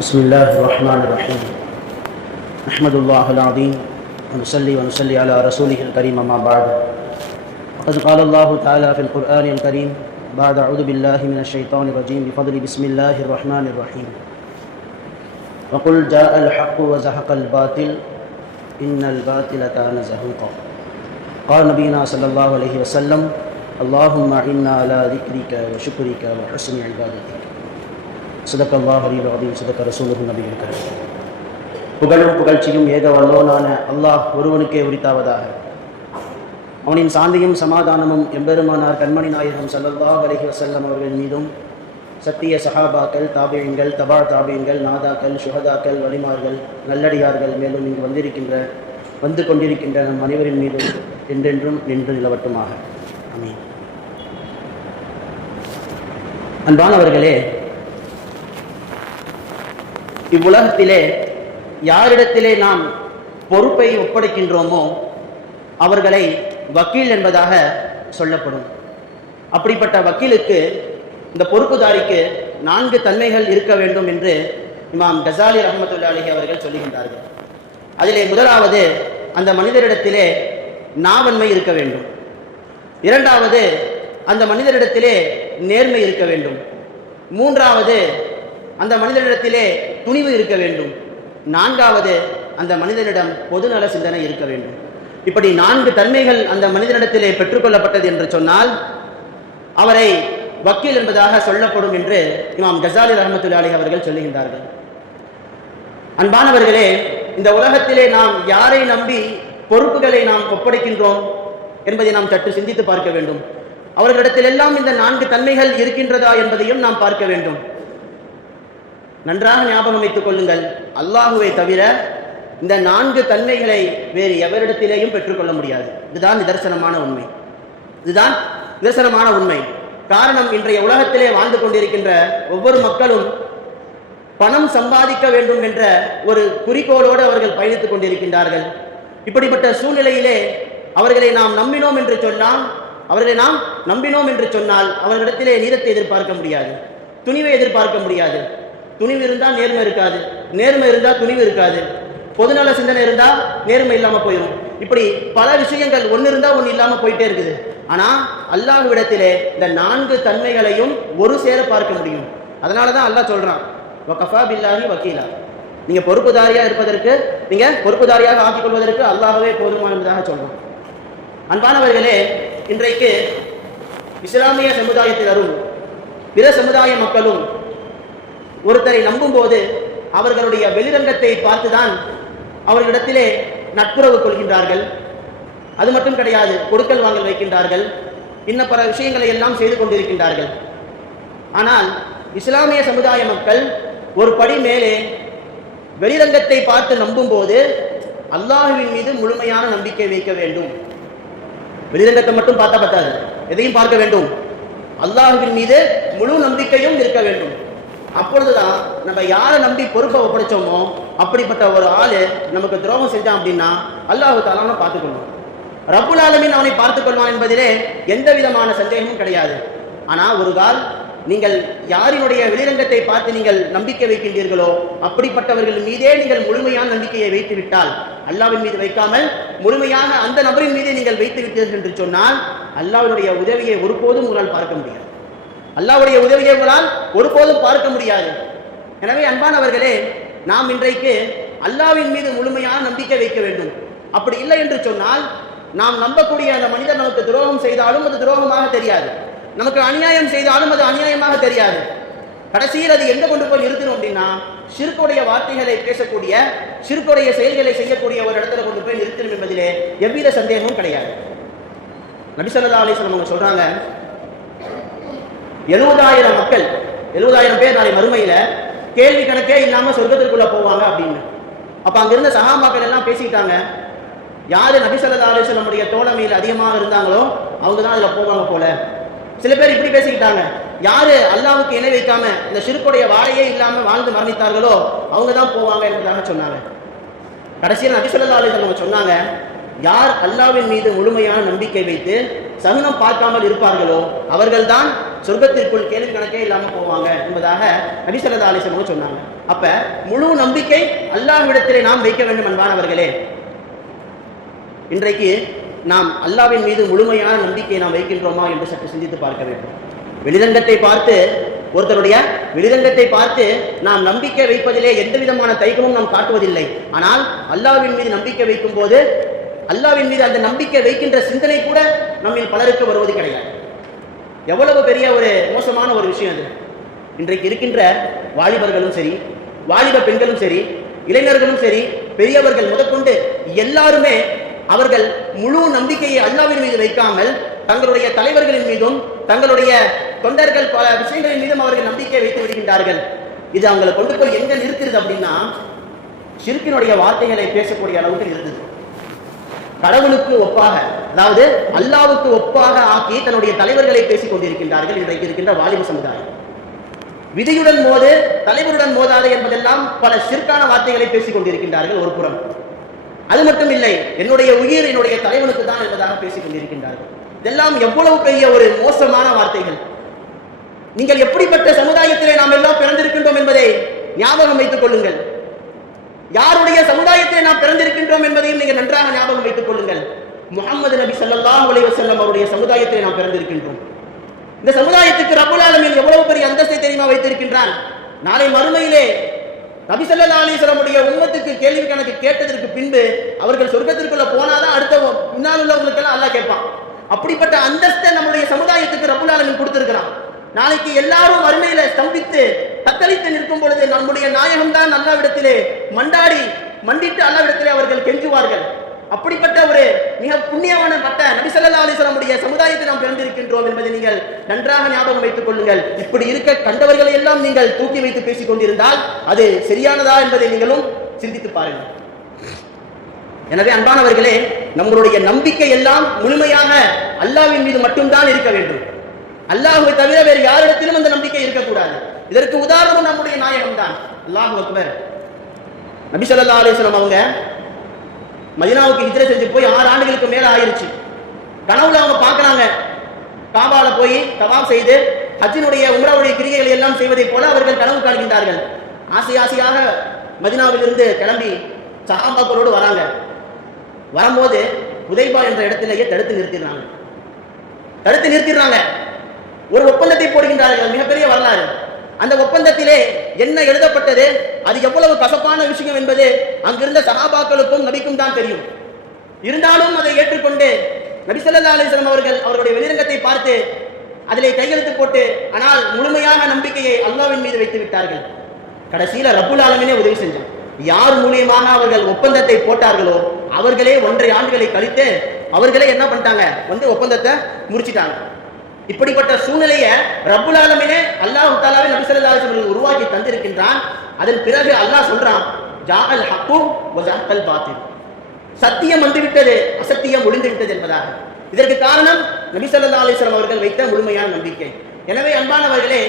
بسم الله الرحمن الرحيم. نحمد الله العظيم ونصلي ونصلي على رسوله الكريم أما بعد. وقد قال الله تعالى في القرآن الكريم بعد أعوذ بالله من الشيطان الرجيم بفضل بسم الله الرحمن الرحيم. وقل جاء الحق وزهق الباطل إن الباطل كان زهوقا. قال نبينا صلى الله عليه وسلم اللهم إنا على ذكرك وشكرك وحسن عبادتك. சுதக்க அல்லாஹலில் அதையும் சுதக்க ரசூலுகும் நபி இருக்கிறது புகழும் புகழ்ச்சியும் ஏக வல்லோனான அல்லாஹ் ஒருவனுக்கே உரித்தாவதாக. அவனின் சாந்தியும் சமாதானமும் எம்பெருமானார் கண்மணி நாயகம் சல்லல்லாஹ் அலஹி வசல்லம் அவர்கள் மீதும் சத்திய சஹாபாக்கள் தாபியங்கள் தபால் தாபியங்கள் நாதாக்கள் சுகதாக்கள் வலிமார்கள் நல்லடியார்கள் மேலும் இங்கு வந்திருக்கின்ற வந்து கொண்டிருக்கின்ற நம் அனைவரின் மீதும் என்றென்றும் நின்று நிலவட்டுமாக. அமீன் அன்பானவர்களே இவ்வுலகத்திலே யாரிடத்திலே நாம் பொறுப்பை ஒப்படைக்கின்றோமோ அவர்களை வக்கீல் என்பதாக சொல்லப்படும். அப்படிப்பட்ட வக்கீலுக்கு இந்த பொறுப்புதாரிக்கு நான்கு தன்மைகள் இருக்க வேண்டும் என்று இமாம் கசாலி ரஹமத்துல்லா அலிஹி அவர்கள் சொல்லுகின்றார்கள். அதிலே முதலாவது அந்த மனிதரிடத்திலே நாவன்மை இருக்க வேண்டும். இரண்டாவது அந்த மனிதரிடத்திலே நேர்மை இருக்க வேண்டும். மூன்றாவது அந்த மனிதனிடத்திலே துணிவு இருக்க வேண்டும். நான்காவது அந்த மனிதனிடம் பொதுநல சிந்தனை இருக்க வேண்டும். இப்படி நான்கு தன்மைகள் அந்த மனிதனிடத்திலே பெற்றுக்கொள்ளப்பட்டது என்று சொன்னால் அவரை வக்கீல் என்பதாக சொல்லப்படும் என்று இமாம் கசாலி ரஹமத்துல்லா அலி அவர்கள் சொல்லுகின்றார்கள். அன்பானவர்களே இந்த உலகத்திலே நாம் யாரை நம்பி பொறுப்புகளை நாம் ஒப்படைக்கின்றோம் என்பதை நாம் சற்று சிந்தித்து பார்க்க வேண்டும். அவர்களிடத்திலெல்லாம் இந்த நான்கு தன்மைகள் இருக்கின்றதா என்பதையும் நாம் பார்க்க வேண்டும். நன்றாக ஞாபகம் வைத்துக் கொள்ளுங்கள். அல்லாஹுவை தவிர இந்த நான்கு தன்மைகளை வேறு எவரிடத்திலேயும் பெற்றுக்கொள்ள முடியாது. இதுதான் நிதர்சனமான உண்மை. இதுதான் நிதர்சனமான உண்மை. காரணம் இன்றைய உலகத்திலே வாழ்ந்து கொண்டிருக்கின்ற ஒவ்வொரு மக்களும் பணம் சம்பாதிக்க வேண்டும் என்ற ஒரு குறிக்கோளோடு அவர்கள் பயணித்துக் கொண்டிருக்கின்றார்கள். இப்படிப்பட்ட சூழ்நிலையிலே அவர்களை நாம் நம்பினோம் என்று சொன்னால் அவர்களை நாம் நம்பினோம் என்று சொன்னால் அவர்களிடத்திலே நீரத்தை எதிர்பார்க்க முடியாது. துணிவை எதிர்பார்க்க முடியாது. துணிவு இருந்தால் நேர்மை இருக்காது. நேர்மை இருந்தால் துணிவு இருக்காது. பொதுநல சிந்தனை இருந்தால் நேர்மை இல்லாமல் போயிடும் இப்படி பல விஷயங்கள் ஒன்று இருந்தால் ஒன்று இல்லாமல் போயிட்டே இருக்குது. ஆனால் அல்லாஹ்விடத்திலே இந்த நான்கு தன்மைகளையும் ஒரு சேர பார்க்க முடியும். அதனால தான் அல்லாஹ் சொல்கிறான் வகஃபா பில்லாஹி வக்கீலா நீங்கள் பொறுப்புதாரியாக இருப்பதற்கு நீங்கள் பொறுப்புதாரியாக ஆக்கிக் கொள்வதற்கு அல்லாஹவே போதுமானதாக சொல்கிறோம் அன்பானவர்களே இன்றைக்கு இஸ்லாமிய சமுதாயத்தினரும் பிற சமுதாய மக்களும் ஒருத்தரை நம்பும்போது அவர்களுடைய வெளிரங்கத்தை பார்த்துதான் அவர்களிடத்திலே நட்புறவு கொள்கின்றார்கள். அது மட்டும் கிடையாது கொடுக்கல் வாங்கல் வைக்கின்றார்கள். இன்ன பல விஷயங்களை எல்லாம் செய்து கொண்டிருக்கின்றார்கள். ஆனால் இஸ்லாமிய சமுதாய மக்கள் ஒரு படி மேலே வெளிரங்கத்தை பார்த்து நம்பும்போது அல்லாஹுவின் மீது முழுமையான நம்பிக்கை வைக்க வேண்டும். வெளிரங்கத்தை மட்டும் பார்த்தா பத்தாது. எதையும் பார்க்க வேண்டும். அல்லாஹுவின் மீது முழு நம்பிக்கையும் இருக்க வேண்டும். அப்பொழுதுதான் நம்ம யாரை நம்பி பொறுப்பை ஒப்படைச்சோமோ அப்படிப்பட்ட ஒரு ஆள் நமக்கு துரோகம் செஞ்சான் அப்படின்னா அல்லாஹு தாலான பார்த்துக்கணும். ரப்புல் ஆலமின் அவனை பார்த்துக்கொள்வான் என்பதிலே எந்த விதமான சந்தேகமும் கிடையாது. ஆனால் ஒரு கால் நீங்கள் யாரினுடைய வெளிரங்கத்தை பார்த்து நீங்கள் நம்பிக்கை வைக்கின்றீர்களோ அப்படிப்பட்டவர்கள் மீதே நீங்கள் முழுமையான நம்பிக்கையை வைத்து விட்டால் அல்லாவின் மீது வைக்காமல் முழுமையான அந்த நபரின் மீதே நீங்கள் வைத்து விட்டீர்கள் என்று சொன்னால் அல்லாவினுடைய உதவியை ஒருபோதும் உங்களால் பார்க்க முடியாது. அல்லாவுடைய உதவியை உங்களால் ஒருபோதும் பார்க்க முடியாது. எனவே அன்பானவர்களே நாம் இன்றைக்கு அல்லாவின் மீது முழுமையான நம்பிக்கை வைக்க வேண்டும். அப்படி இல்லை என்று சொன்னால் நாம் நம்பக்கூடிய அந்த மனிதர் நமக்கு துரோகம் செய்தாலும் அது துரோகமாக தெரியாது. நமக்கு அநியாயம் செய்தாலும் அது அநியாயமாக தெரியாது. கடைசியில் அது எங்க கொண்டு போய் நிறுத்தணும் அப்படின்னா சிறுக்குடைய வார்த்தைகளை பேசக்கூடிய சிறுக்குடைய செயல்களை செய்யக்கூடிய ஒரு இடத்துல கொண்டு போய் நிறுத்தணும் என்பதிலே எவ்வித சந்தேகமும் கிடையாது. நபிசல்லா அலிஸ்லாம் அவங்க சொல்றாங்க எழுபதாயிரம் மக்கள் எழுபதாயிரம் பேர் நாளை மறுமையில கேள்வி கணக்கே இல்லாம சொர்க்கத்திற்குள்ள போவாங்க அப்படின்னு. அப்ப அங்க இருந்த சகாமாக்கள் எல்லாம் பேசிக்கிட்டாங்க. யாரு நபிசல்லா அலிஸ்லமுடைய தோழமையில் அதிகமாக இருந்தாங்களோ அவங்க தான் அதுல போவாங்க போல. சில பேர் இப்படி பேசிக்கிட்டாங்க. யாரு அல்லாவுக்கு இணை வைக்காம இந்த சிறுக்குடைய வாழையே இல்லாம வாழ்ந்து மரணித்தார்களோ அவங்க தான் போவாங்க என்பதாக சொன்னாங்க. கடைசியில் நபிசல்லா அலிஸ்லம் சொன்னாங்க யார் அல்லாவின் மீது முழுமையான நம்பிக்கை வைத்து சகுனம் பார்க்காமல் இருப்பார்களோ அவர்கள்தான் சொர்க்கத்திற்குள் கேள்வி கணக்கே இல்லாமல் போவாங்க என்பதாக நபிசல்லா அலிசல்லம் சொன்னாங்க. அப்ப முழு நம்பிக்கை அல்லாஹ்விடத்திலே நாம் வைக்க வேண்டும் என்பானவர்களே இன்றைக்கு நாம் அல்லாவின் மீது முழுமையான நம்பிக்கையை நாம் வைக்கின்றோமா என்று சற்று சிந்தித்து பார்க்க வேண்டும். வெளிரங்கத்தை பார்த்து ஒருத்தருடைய வெளிதண்டத்தை பார்த்து நாம் நம்பிக்கை வைப்பதிலே எந்த விதமான தைக்கமும் நாம் காட்டுவதில்லை. ஆனால் அல்லாவின் மீது நம்பிக்கை வைக்கும் போது அல்லாவின் மீது அந்த நம்பிக்கை வைக்கின்ற சிந்தனை கூட நம்மில் பலருக்கு வருவது கிடையாது. எவ்வளவு பெரிய ஒரு மோசமான ஒரு விஷயம் அது. இன்றைக்கு இருக்கின்ற வாலிபர்களும் சரி வாலிப பெண்களும் சரி இளைஞர்களும் சரி பெரியவர்கள் முதற்கொண்டு எல்லாருமே அவர்கள் முழு நம்பிக்கையை அல்லாவின் மீது வைக்காமல் தங்களுடைய தலைவர்களின் மீதும் தங்களுடைய தொண்டர்கள் பல விஷயங்களின் மீதும் அவர்கள் நம்பிக்கை வைத்து விடுகின்றார்கள். இது அவங்களை கொண்டு போய் எங்க நிறுத்துறது அப்படின்னா சிறுக்கினுடைய வார்த்தைகளை பேசக்கூடிய அளவுக்கு இருந்தது கடவுளுக்கு ஒப்பாக அதாவது அல்லாவுக்கு ஒப்பாக ஆக்கி தன்னுடைய தலைவர்களை பேசிக் கொண்டிருக்கின்றார்கள் இன்றைக்கு இருக்கின்ற வாலிப சமுதாயம். விதியுடன் மோது தலைவருடன் மோதாது என்பதெல்லாம் பல சிற்கான வார்த்தைகளை பேசிக் கொண்டிருக்கின்றார்கள் ஒரு புறம். அது மட்டும் இல்லை என்னுடைய உயிர் என்னுடைய தலைவனுக்கு தான் என்பதாக பேசிக் கொண்டிருக்கின்றார்கள். இதெல்லாம் எவ்வளவு பெரிய ஒரு மோசமான வார்த்தைகள். நீங்கள் எப்படிப்பட்ட சமுதாயத்திலே நாம் எல்லாம் பிறந்திருக்கின்றோம் என்பதை ஞாபகம் வைத்துக் கொள்ளுங்கள். யாருடைய சமுதாயத்தை நாம் பிறந்திருக்கின்றோம் என்பதையும் நீங்கள் நன்றாக ஞாபகம் வைத்துக் கொள்ளுங்கள். முகமது நபி சல்லாஹ் அலைஹி அவருடைய சமுதாயத்திலே நாம் பிறந்திருக்கின்றோம். இந்த சமுதாயத்துக்கு ரப்புல் ஆலமீன் எவ்வளவு பெரிய அந்தஸ்தை தெரியுமா வைத்திருக்கின்றான்? நாளை மறுமையிலே நபி ஸல்லல்லாஹு அலைஹி கேள்வி கணக்கு கேட்டதற்கு பின்பு அவர்கள் சொர்க்கத்திற்குள்ள போனாதான் அடுத்த பின்னால் உள்ளவங்களுக்கெல்லாம் அல்லாஹ் கேட்பான். அப்படிப்பட்ட அந்தஸ்தை நம்முடைய சமுதாயத்துக்கு நாளைக்கு எல்லாரும் வறுமையில ஸ்தம்பித்து தத்தளித்து நிற்கும் பொழுது நம்முடைய நாயகம்தான் அல்லாவிடத்திலே மண்டாடி மண்டிட்டு அல்லாவிடத்திலே அவர்கள் கெஞ்சுவார்கள். அப்படிப்பட்ட ஒரு மிக புண்ணியமான பட்ட நபிசல்லா அலிஸ்லாமுடைய சமுதாயத்தை நாம் பிறந்திருக்கின்றோம் என்பதை நீங்கள் நன்றாக ஞாபகம் வைத்துக் கொள்ளுங்கள். இப்படி இருக்க கண்டவர்களை எல்லாம் நீங்கள் தூக்கி வைத்து பேசிக் கொண்டிருந்தால் அது சரியானதா என்பதை நீங்களும் சிந்தித்து பாருங்கள். எனவே அன்பானவர்களே நம்மளுடைய நம்பிக்கை எல்லாம் முழுமையாக அல்லாவின் மீது மட்டும்தான் இருக்க வேண்டும். அல்லாஹுவை தவிர வேறு யாரிடத்திலும் அந்த நம்பிக்கை இருக்கக்கூடாது. இதற்கு உதாரணம் நம்முடைய நாயகம் தான் அல்லாஹு அக்பர். நபி சொல்லா அலிஸ்லாம் அவங்க மதினாவுக்கு ஹிஜ்ரை செஞ்சு போய் ஆறு ஆண்டுகளுக்கு மேல ஆயிருச்சு. கனவுல அவங்க பார்க்கறாங்க. காபால போய் தவாப் செய்து ஹஜினுடைய உமராவுடைய கிரியைகளை எல்லாம் செய்வதைப் போல அவர்கள் கனவு காண்கின்றார்கள். ஆசை ஆசையாக மதினாவிலிருந்து கிளம்பி சஹாபாக்களோடு வராங்க. வரும்போது உதைபா என்ற இடத்திலேயே தடுத்து நிறுத்திடுறாங்க. தடுத்து நிறுத்திடுறாங்க. ஒரு ஒப்பந்தத்தை போடுகின்றார்கள் மிகப்பெரிய வரலாறு. அந்த ஒப்பந்தத்திலே என்ன எழுதப்பட்டது? அது எவ்வளவு கசப்பான விஷயம் என்பது அங்கிருந்த சகாபாக்களுக்கும் நபிக்கும் தான் தெரியும். இருந்தாலும் அதை ஏற்றுக்கொண்டு நபிசல்லா ஸல்லல்லாஹு அவர்கள் அவருடைய வெளிரங்கத்தை பார்த்து அதிலே கையெழுத்து போட்டு ஆனால் முழுமையான நம்பிக்கையை அல்லாவின் மீது வைத்து விட்டார்கள். கடைசியில ரப்புல் ஆலமினே உதவி செஞ்சான். யார் மூலியமாக அவர்கள் ஒப்பந்தத்தை போட்டார்களோ அவர்களே ஒன்றை ஆண்டுகளை கழித்து அவர்களே என்ன பண்ணிட்டாங்க? வந்து ஒப்பந்தத்தை முடிச்சிட்டாங்க இப்படிப்பட்ட சூழ்நிலையை ரப்புல் அல்லாஹு அல்லாஹ் தாலாவே நபி உருவாக்கி தந்திருக்கின்றான். அதன் பிறகு அல்லாஹ் சொல்றான் ஜாகல் ஹக்கு வ ஜஹல் பாத்தில். சத்தியம் வந்துவிட்டது அசத்தியம் ஒளிந்து விட்டது என்பதாக. இதற்கு காரணம் நபி ஸல்லல்லாஹு அவர்கள் வைத்த முழுமையான நம்பிக்கை. எனவே அன்பானவர்களே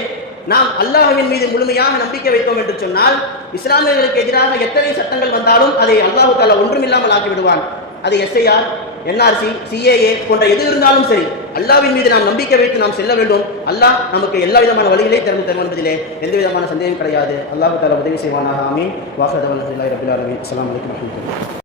நாம் அல்லாஹுவின் மீது முழுமையாக நம்பிக்கை வைத்தோம் என்று சொன்னால் இஸ்லாமியர்களுக்கு எதிராக எத்தனை சட்டங்கள் வந்தாலும் அதை அல்லாஹு தாலா ஒன்றும் இல்லாமல் ஆக்கிவிடுவான். அது எஸ்ஐஆர் என்ஆர்சி சிஏஏ போன்ற எது இருந்தாலும் சரி அல்லாவின் மீது நாம் நம்பிக்கை வைத்து நாம் செல்ல வேண்டும். அல்லாஹ் நமக்கு எல்லா விதமான வழிகளை திறந்து தரும் என்பதிலே எந்த விதமான சந்தேகம் கிடையாது. அல்லாஹு தாலா உதவி செய்வானா ஆமீன். வாசதவன் ரபில் ஆலமீன். அஸ்ஸலாமு அலைக்கும்